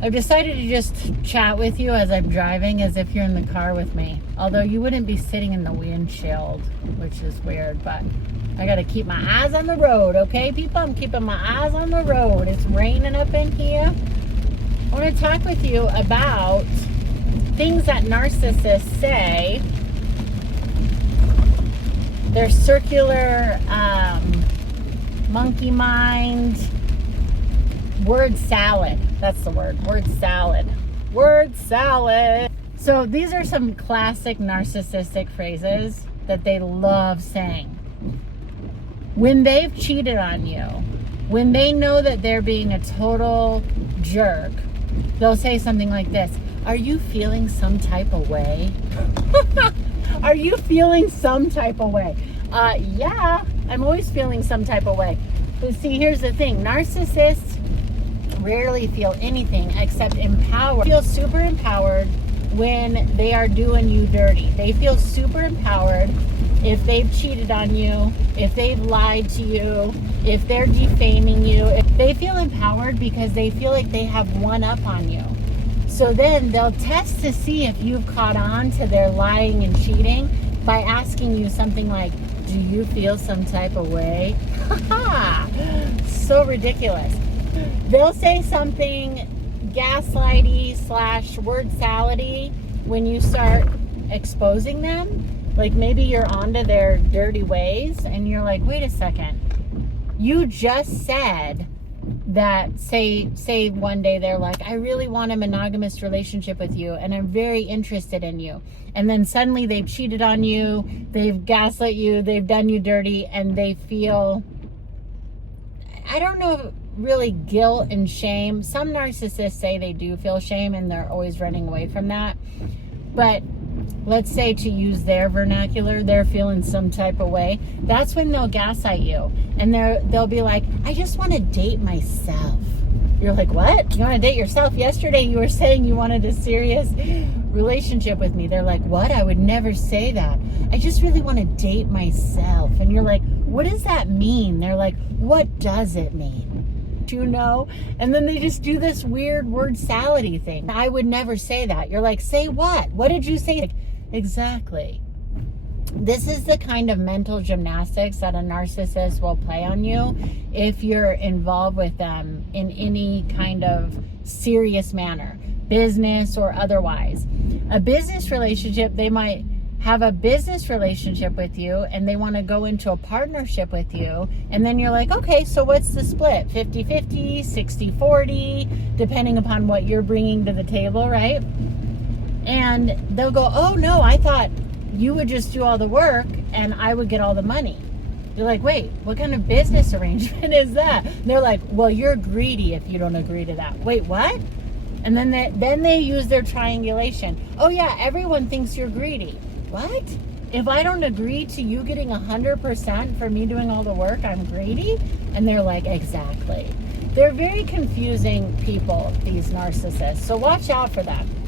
I've decided to just chat with you as I'm driving as if you're in the car with me. Although you wouldn't be sitting in the windshield, which is weird, but I gotta keep my eyes on the road, okay, people? I'm keeping my eyes on the road. It's raining up in here. I want to talk with you about things that narcissists say. Their circular monkey mind word salad. That's the word. Word salad. Word salad. So these are some classic narcissistic phrases that they love saying. When they've cheated on you, when they know that they're being a total jerk, they'll say something like this. Are you feeling some type of way? Are you feeling some type of way? Yeah, I'm always feeling some type of way. But see, here's the thing. Narcissists rarely feel anything except empowered. They feel super empowered when they are doing you dirty. They feel super empowered if they've cheated on you, if they've lied to you, if they're defaming you. They feel empowered because they feel like they have one up on you. So then they'll test to see if you've caught on to their lying and cheating by asking you something like, do you feel some type of way? So ridiculous. They'll say something gaslighty / word salady when you start exposing them. Like maybe you're onto their dirty ways and you're like, wait a second. You just said that, say one day they're like, I really want a monogamous relationship with you and I'm very interested in you. And then suddenly they've cheated on you, they've gaslit you, they've done you dirty, and they feel, I don't know, really guilt and shame. Some narcissists say they do feel shame and they're always running away from that. But let's say, to use their vernacular, they're feeling some type of way. That's when they'll gaslight you. And they'll be like, I just want to date myself. You're like, what? You want to date yourself? Yesterday you were saying you wanted a serious relationship with me. They're like, what? I would never say that. I just really want to date myself. And you're like, what does that mean? They're like, what does it mean? You know? And then they just do this weird word salady thing. I would never say that. You're like, say what? What did you say? Exactly. This is the kind of mental gymnastics that a narcissist will play on you if you're involved with them in any kind of serious manner, business or otherwise. A business relationship, they might have a business relationship with you and they want to go into a partnership with you, and then you're like, okay, so what's the split? 50-50, 60-40, depending upon what you're bringing to the table, right? And they'll go, oh no, I thought you would just do all the work and I would get all the money. You're like, wait, what kind of business arrangement is that? And they're like, well, you're greedy if you don't agree to that. Wait, what? And then they use their triangulation. Oh yeah, everyone thinks you're greedy. What? If I don't agree to you getting 100% for me doing all the work, I'm greedy? And they're like, exactly. They're very confusing people, these narcissists. So watch out for them.